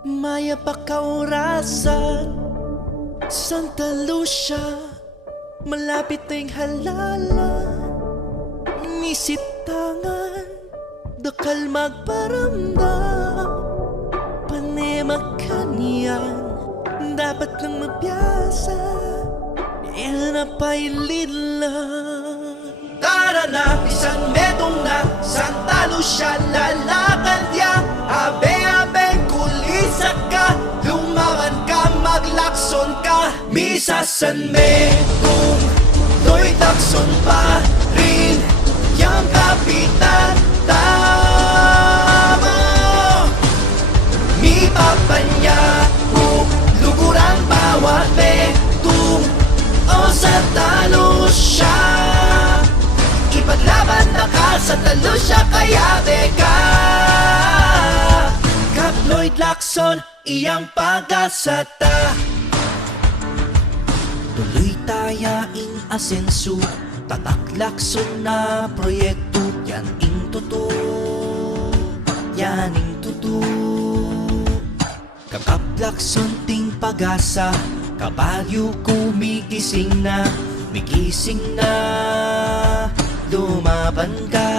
Maya pakaurasan Santa Lucia, malapit na yung halalan. Misitangan, dakal magparamdam. Panemagkanyan, dapat lang mabiyasa. Yan na pailin lang. Tara na, isang medong na Santa Lucia, lalakad ya. Abe-abe, kulisa ka. Lumawan ka, maglakson ka. Misa San Medong, Lloyd Lacson pa rin. Yang kapitan, tama. Mi papanya, luguran bawat betong. O Santa Lucia, ipaglaban na ka sa Santa Lucia, kaya beka. Kap Lloyd Lacson, iyang pag-asata. Tuloy tayaing asenso, tatak Lacson na proyekto. Yan ing totoo, yan ing totoo. Kakap Lacson ting pag-asa, kabalyo kumigising na, migising na, lumaban ka.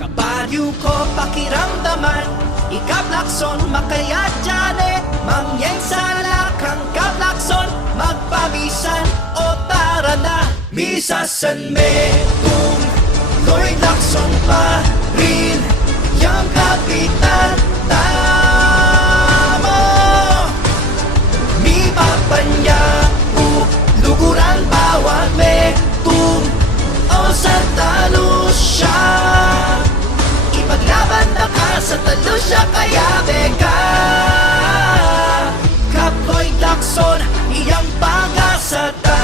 Kabalyo ko pakiramdaman, ikap Lacson makaya dyan. Mangyeng sala kang Kap Lacson, magpamisan o tara na. Misa San Medong, Lloyd Lacson pa rin. Yang kapitan, tama. Mi papanya, luguran bawat betong. O Santa Lucia, ipaglaban na ka sa Santa Lucia, kaya beka. Kap Lloyd Lacson, iyang pag-asata.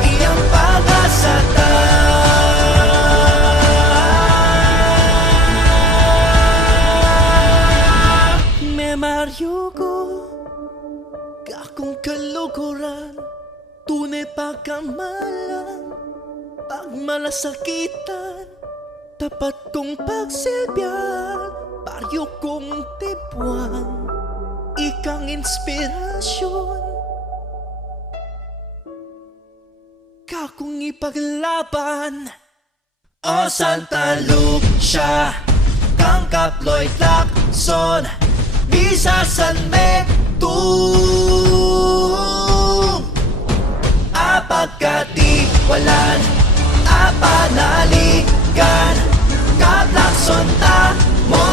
Iyang pag-asata. Memaryo ko, kakong kalukuran, tunay pagkamalang, pagmalasakitan, tapat kong pagsilbihan, baryo kong tipuan, ikang inspirasyon, kakong ipaglaban. O Santa Lucia, kang Kap Lloyd Lacson, Misa San Medong. Apagkatiwalan, apanaligan, Kap Lacson tamo.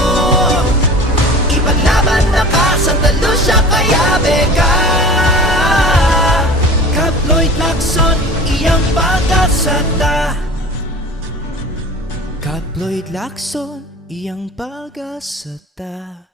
Ipaglaban na ka sa Santa Lucia, kaya beka. Kap Lloyd Lacson, iyang pag-asata. Kap Lloyd Lacson, iyang pag-asata.